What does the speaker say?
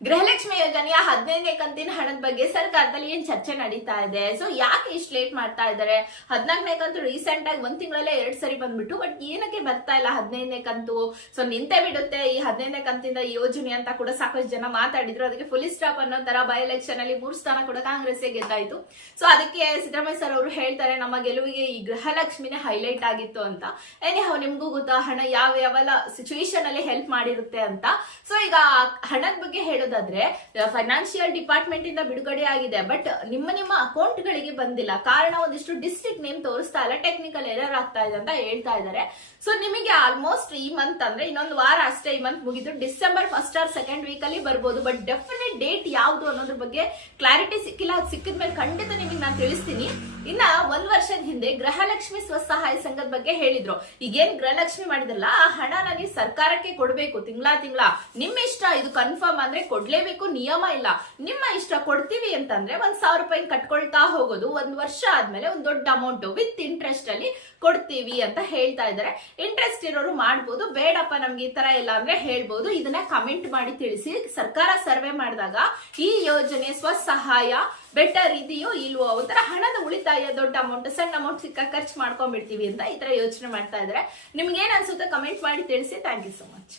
ಗೃಹಲಕ್ಷ್ಮಿ ಯೋಜನೆಯ 15ನೇ ಕಂತಿನ ಹಣದ ಬಗ್ಗೆ ಸರ್ಕಾರದಲ್ಲಿ ಏನ್ ಚರ್ಚೆ ನಡೀತಾ ಇದೆ. ಸೊ ಯಾಕೆ ಇಷ್ಟು ಲೇಟ್ ಮಾಡ್ತಾ ಇದ್ದಾರೆ? 14ನೇ ಕಂತು ರೀಸೆಂಟ್ ಆಗಿ 1 ತಿಂಗಳಲ್ಲೇ 2 ಸರಿ ಬಂದ್ಬಿಟ್ಟು, ಬಟ್ ಏನಕ್ಕೆ ಬರ್ತಾ ಇಲ್ಲ 15ನೇ ಕಂತು? ಸೊ ನಿಂತೆ ಬಿಡುತ್ತೆ ಈ 15ನೇ ಕಂತಿಂದ ಈ ಯೋಜನೆ ಅಂತ ಕೂಡ ಸಾಕಷ್ಟು ಜನ ಮಾತಾಡಿದ್ರು. ಅದಕ್ಕೆ ಫುಲ್ ಸ್ಟಾಪ್ ಅನ್ನೋ ತರ ಬೈ ಎಲೆಕ್ಷನ್ ಅಲ್ಲಿ 3 ಸ್ಥಾನ ಕೂಡ ಕಾಂಗ್ರೆಸ್ ಗೆದ್ದಾಯ್ತು. ಸೊ ಅದಕ್ಕೆ ಸಿದ್ದರಾಮಯ್ಯ ಸರ್ ಅವರು ಹೇಳ್ತಾರೆ, ನಮ್ಮ ಗೆಲುವಿಗೆ ಈ ಗೃಹಲಕ್ಷ್ಮಿನೇ ಹೈಲೈಟ್ ಆಗಿತ್ತು ಅಂತ. ಏನಿಹಾವ್ ನಿಮ್ಗೂ ಗೊತ್ತಾ ಹಣ ಯಾವೆಲ್ಲ ಸಿಚುವೇಶನ್ ಅಲ್ಲಿ ಹೆಲ್ಪ್ ಮಾಡಿರುತ್ತೆ ಅಂತ. ಸೊ ಈಗ ಹಣದ ಬಗ್ಗೆ ಹೇಳೋದಾದ್ರೆ, ಫೈನಾನ್ಷಿಯಲ್ ಡಿಪಾರ್ಟ್ಮೆಂಟ್ ಇಂದ ಬಿಡುಗಡೆ ಆಗಿದೆ, ಬಟ್ ನಿಮ್ಮ ಅಕೌಂಟ್ ಗಳಿಗೆ ಬಂದಿಲ್ಲ. ಕಾರಣ ಒಂದಿಷ್ಟು ಡಿಸ್ಟ್ರಿಕ್ಟ್ ನೇಮ್ ತೋರಿಸ್ತಾ ಇಲ್ಲ, ಟೆಕ್ನಿಕಲ್ ಎರರ್ ಆಗ್ತಾ ಇದೆ ಅಂತ ಹೇಳ್ತಾ ಇದ್ದಾರೆ. ಸೊ ನಿಮಗೆ ಆಲ್ಮೋಸ್ಟ್ ಈ ಮಂತ್ ಅಂದ್ರೆ ಇನ್ನೊಂದು ವಾರ ಅಷ್ಟೇ, ಈ ಮಂತ್ ಮುಗಿದು December 1st or 2nd weak ಅಲ್ಲಿ ಬರ್ಬೋದು. ಬಟ್ ಡೆಫಿನೆಟ್ ಡೇಟ್ ಯಾವ್ದು ಅನ್ನೋದ್ರ ಬಗ್ಗೆ ಕ್ಲಾರಿಟಿ ಸಿಕ್ಕಿಲ್ಲ. ಅದು ಸಿಕ್ಕಿದ್ಮೇಲೆ ಖಂಡಿತ ನಿಮಗೆ ನಾನು ತಿಳಿಸ್ತೀನಿ. ಇನ್ನ 1 ವರ್ಷದ ಹಿಂದೆ ಗೃಹಲಕ್ಷ್ಮಿ ಸ್ವಸಹಾಯ ಸಂಘದ ಬಗ್ಗೆ ಹೇಳಿದ್ರು. ಈಗೇನ್ ಗೃಹಲಕ್ಷ್ಮಿ ಮಾಡಿದ್ರಲ್ಲ, ಆ ಹಣನ ನೀವು ಸರ್ಕಾರಕ್ಕೆ ಕೊಡ್ಬೇಕು ತಿಂಗಳ ನಿಮ್ಮ ಇಷ್ಟ. ಇದು ಕನ್ಫರ್ಮ್ ಅಂದ್ರೆ ಕೊಡ್ಲೇಬೇಕು, ನಿಯಮ ಇಲ್ಲ. ನಿಮ್ಮ ಇಷ್ಟ. ಕೊಡ್ತೀವಿ ಅಂತಂದ್ರೆ 1,000 ರೂಪಾಯಿ ಕಟ್ಕೊಳ್ತಾ ಹೋಗೋದು. 1 ವರ್ಷ ಆದ್ಮೇಲೆ ಒಂದು ದೊಡ್ಡ ಅಮೌಂಟ್ ವಿತ್ ಇಂಟ್ರೆಸ್ಟ್ ಅಲ್ಲಿ ಕೊಡ್ತೀವಿ ಅಂತ ಹೇಳ್ತಾ ಇದ್ದಾರೆ. ಇಂಟ್ರೆಸ್ಟ್ ಇರೋರು ಮಾಡ್ಬೋದು, ಬೇಡಪ್ಪ ನಮ್ಗೆ ಈ ತರ ಇಲ್ಲ ಅಂದ್ರೆ ಹೇಳ್ಬೋದು. ಇದನ್ನ ಕಮೆಂಟ್ ಮಾಡಿ ತಿಳಿಸಿ. ಸರ್ಕಾರ ಸರ್ವೆ ಮಾಡಿದಾಗ ಈ ಯೋಜನೆ ಸ್ವಸಹಾಯ ಬೆಟರ್ ಇದೆಯೋ ಇಲ್ವೋ, ಒಂಥರ ಹಣದ ಉಳಿತಾಯ, ದೊಡ್ಡ ಅಮೌಂಟ್ ಸಣ್ಣ ಅಮೌಂಟ್ ಸಿಕ್ಕ ಖರ್ಚು ಮಾಡ್ಕೊಂಡ್ಬಿಡ್ತೀವಿ ಅಂತ ಈ ತರ ಯೋಚನೆ ಮಾಡ್ತಾ ಇದ್ದಾರೆ. ನಿಮ್ಗೆ ಏನ್ ಅನ್ಸುತ್ತೆ ಕಮೆಂಟ್ ಮಾಡಿ ತಿಳಿಸಿ. Thank you so much.